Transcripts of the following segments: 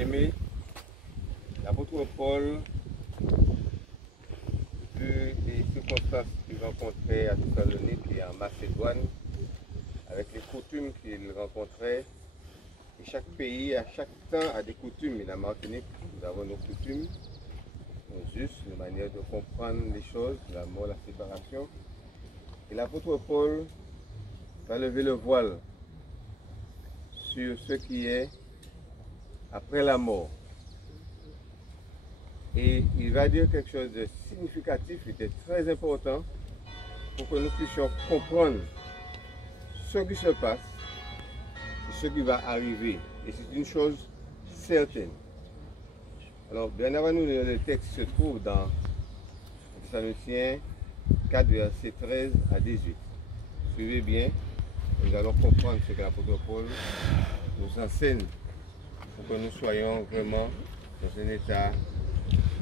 Bien-aimés, l'apôtre Paul, vu les circonstances qu'il rencontrait à Thessalonique et en Macédoine, avec les coutumes qu'il rencontrait, et chaque pays, à chaque temps, a des coutumes. Et la Martinique, nous avons nos coutumes, nos us, nos manières de comprendre les choses, la mort, la séparation. Et l'apôtre Paul va lever le voile sur ce qui est après la mort. Et il va dire quelque chose de significatif et de très important pour que nous puissions comprendre ce qui se passe et ce qui va arriver. Et c'est une chose certaine. Alors, bien avant nous, le texte se trouve dans Thessaloniciens 4, versets 13 à 18. Suivez bien, nous allons comprendre ce que l'apôtre Paul nous enseigne pour que nous soyons vraiment dans un état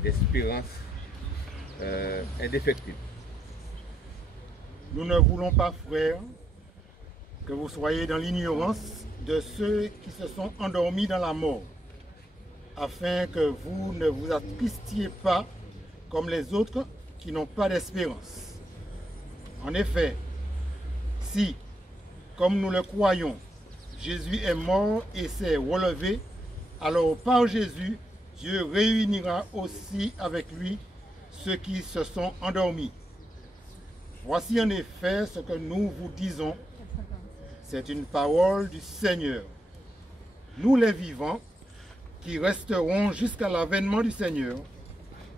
d'espérance indéfectible. Nous ne voulons pas, frères, que vous soyez dans l'ignorance de ceux qui se sont endormis dans la mort, afin que vous ne vous attristiez pas comme les autres qui n'ont pas d'espérance. En effet, si, comme nous le croyons, Jésus est mort et s'est relevé, alors par Jésus, Dieu réunira aussi avec lui ceux qui se sont endormis. Voici en effet ce que nous vous disons. C'est une parole du Seigneur. Nous les vivants, qui resterons jusqu'à l'avènement du Seigneur,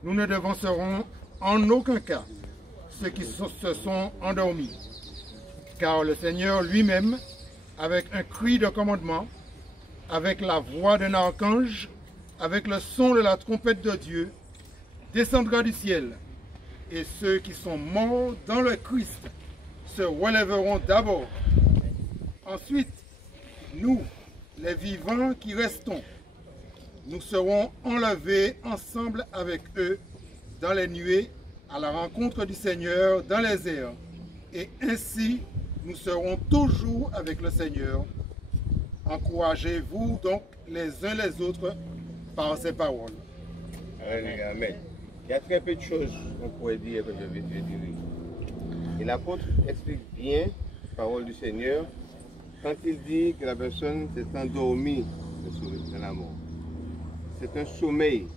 nous ne devancerons en aucun cas ceux qui se sont endormis. Car le Seigneur lui-même, avec un cri de commandement, avec la voix d'un archange, avec le son de la trompette de Dieu, descendra du ciel. Et ceux qui sont morts dans le Christ se relèveront d'abord. Ensuite, nous, les vivants qui restons, nous serons enlevés ensemble avec eux dans les nuées à la rencontre du Seigneur dans les airs. Et ainsi, nous serons toujours avec le Seigneur. Encouragez-vous donc les uns les autres par ces paroles. Amen. Il y a très peu de choses qu'on pourrait dire que je vais dire. Et l'apôtre explique bien la parole du Seigneur quand il dit que la personne s'est endormie dans la mort. C'est un sommeil.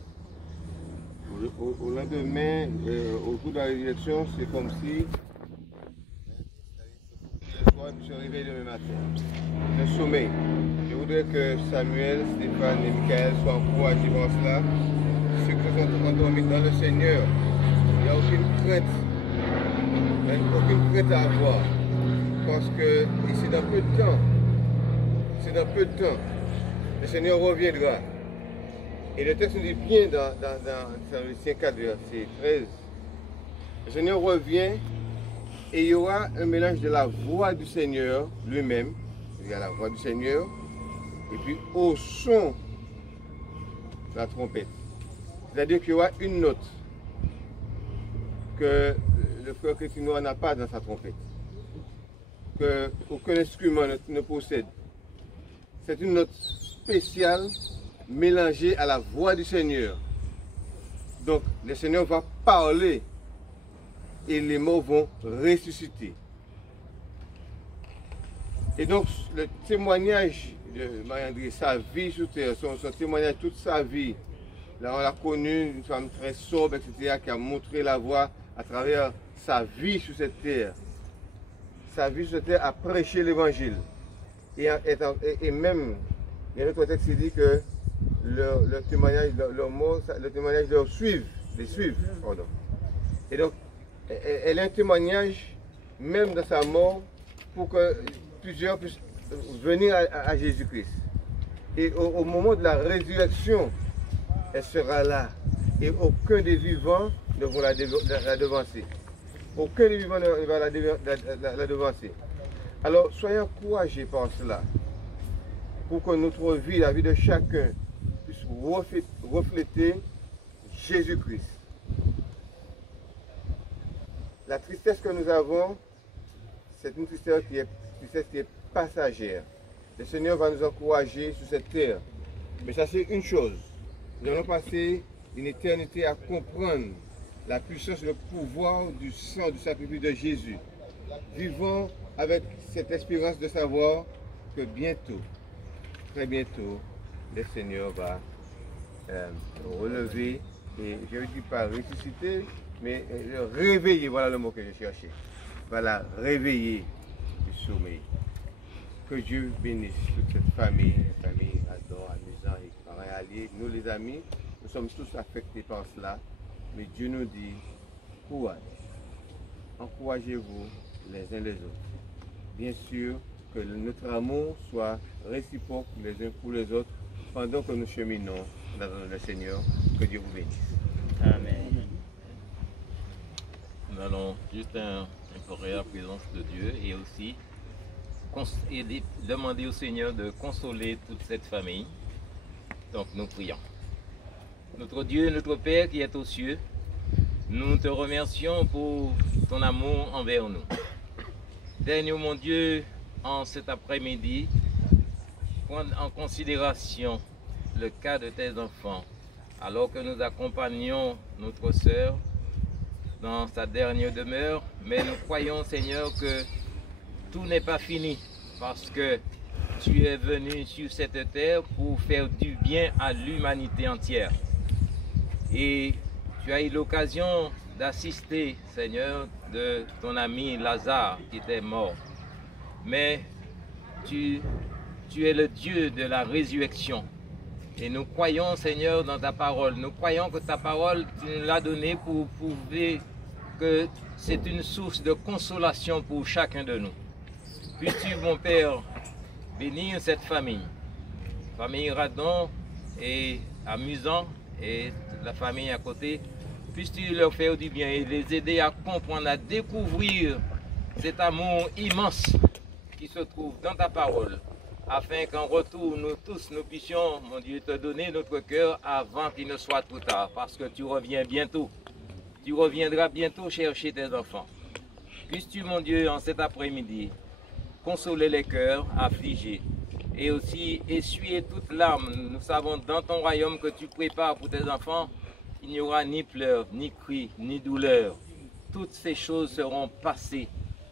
Au lendemain, au cours de la résurrection, c'est comme si je suis réveillé demain matin. C'est un sommeil. Je voudrais que Samuel, Stéphane et Michael soient encouragés par cela. Ceux qui sont endormis dans le Seigneur, il n'y a aucune crainte. Il n'y a aucune crainte à avoir. Parce que c'est dans peu de temps. C'est dans peu de temps. Le Seigneur reviendra. Et le texte nous dit bien dans Thessaloniciens 4, verset 13. Le Seigneur revient et il y aura un mélange de la voix du Seigneur lui-même. Il y a la voix du Seigneur. Et puis au son de la trompette. C'est-à-dire qu'il y aura une note que le frère chrétien n'a pas dans sa trompette. Qu'aucun instrument ne possède. C'est une note spéciale mélangée à la voix du Seigneur. Donc le Seigneur va parler et les morts vont ressusciter. Et donc le témoignage de Marie-André, sa vie sur terre, son témoignage toute sa vie, là on l'a connue, une femme très sobre, etc., qui a montré la voie à travers sa vie sur cette terre. Sa vie sur cette terre a prêché l'évangile. Et même, il y a un autre texte qui dit que le témoignage, le témoignage les suivent. Pardon. Et donc, elle a un témoignage, même dans sa mort, pour que plusieurs puissent venir à Jésus-Christ. Et au moment de la résurrection, elle sera là. Et aucun des vivants ne va la devancer. Aucun des vivants ne va la devancer. Alors, soyez encouragés par cela. Pour que notre vie, la vie de chacun, puisse refléter Jésus-Christ. La tristesse que nous avons, c'est une tristesse qui est passagère. Le Seigneur va nous encourager sur cette terre. Mais ça c'est une chose. Nous allons passer une éternité à comprendre la puissance et le pouvoir du sang, du sacrifice de Jésus. Vivons avec cette espérance de savoir que bientôt, très bientôt, le Seigneur va relever, et je ne dis pas ressusciter, mais le réveiller, voilà le mot que je cherchais. Va la réveiller du sommeil. Que Dieu bénisse toute cette famille, adore, amusant et parents alliés. Nous les amis, nous sommes tous affectés par cela, mais Dieu nous dit, courage, encouragez-vous les uns les autres. Bien sûr que notre amour soit réciproque les uns pour les autres pendant que nous cheminons dans le Seigneur. Que Dieu vous bénisse. Amen. Nous allons juste implorer la présence de Dieu et aussi demander au Seigneur de consoler toute cette famille. Donc nous prions. Notre Dieu, notre Père qui est aux cieux, nous te remercions pour ton amour envers nous. Daigne, mon Dieu, en cet après-midi, prendre en considération le cas de tes enfants, alors que nous accompagnons notre sœur dans sa dernière demeure, mais nous croyons, Seigneur, que tout n'est pas fini, parce que tu es venu sur cette terre pour faire du bien à l'humanité entière. Et tu as eu l'occasion d'assister, Seigneur, de ton ami Lazare qui était mort. Mais tu es le Dieu de la résurrection. Et nous croyons, Seigneur, dans ta parole. Nous croyons que ta parole, tu nous l'as donnée pour prouver que c'est une source de consolation pour chacun de nous. Puisses-tu, mon Père, bénir cette famille. Famille Radon et Amusant et la famille à côté. Puisses-tu leur faire du bien et les aider à comprendre, à découvrir cet amour immense qui se trouve dans ta parole, afin qu'en retour, nous tous, nous puissions, mon Dieu, te donner notre cœur avant qu'il ne soit trop tard, parce que tu reviens bientôt. Tu reviendras bientôt chercher tes enfants. Puisses-tu, mon Dieu, en cet après-midi, consoler les cœurs affligés et aussi essuyer toute larme. Nous savons dans ton royaume que tu prépares pour tes enfants, il n'y aura ni pleurs, ni cris, ni douleurs. Toutes ces choses seront passées.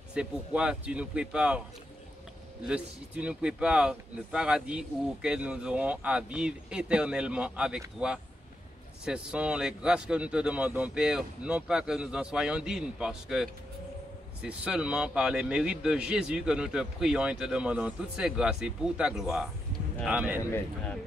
C'est pourquoi tu nous prépares le paradis auquel nous aurons à vivre éternellement avec toi. Ce sont les grâces que nous te demandons, Père, non pas que nous en soyons dignes, parce que c'est seulement par les mérites de Jésus que nous te prions et te demandons toutes ces grâces et pour ta gloire. Amen. Amen. Amen.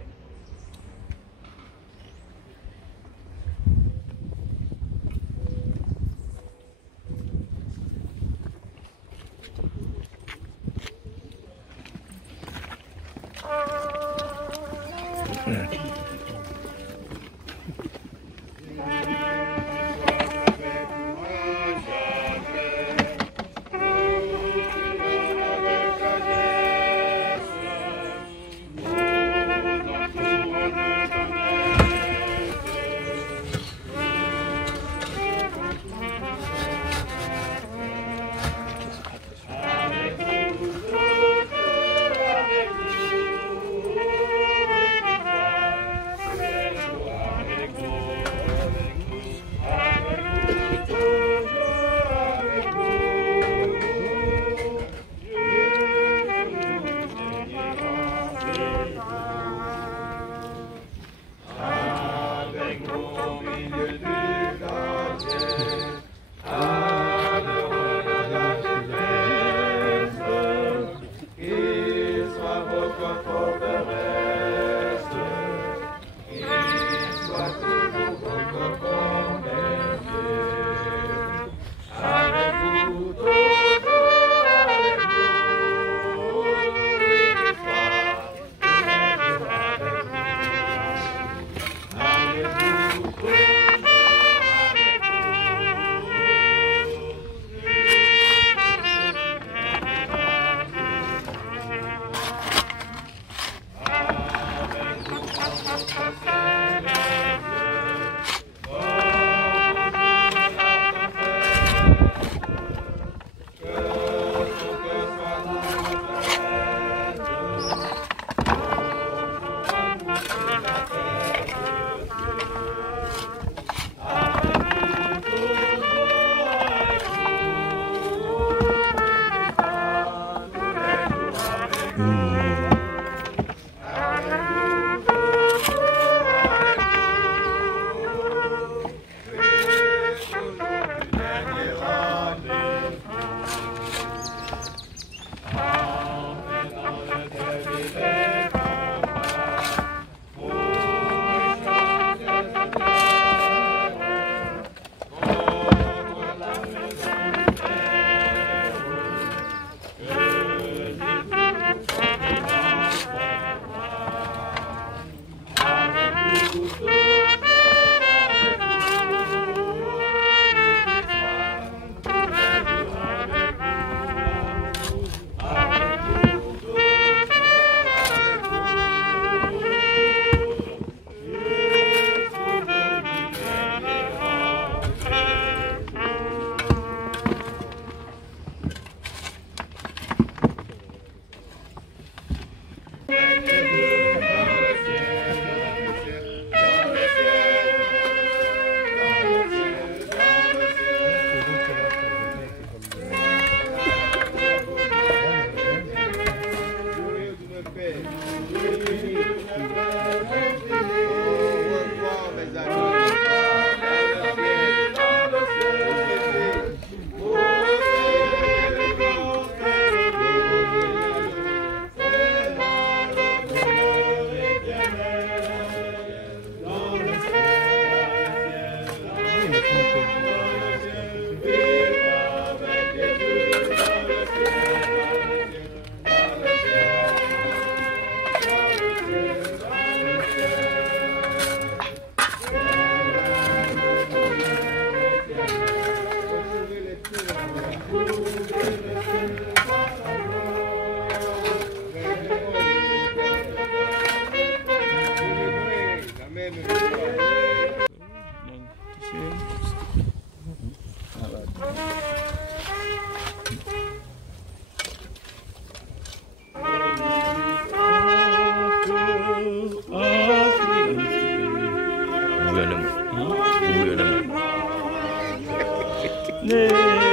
Alleluia. 네.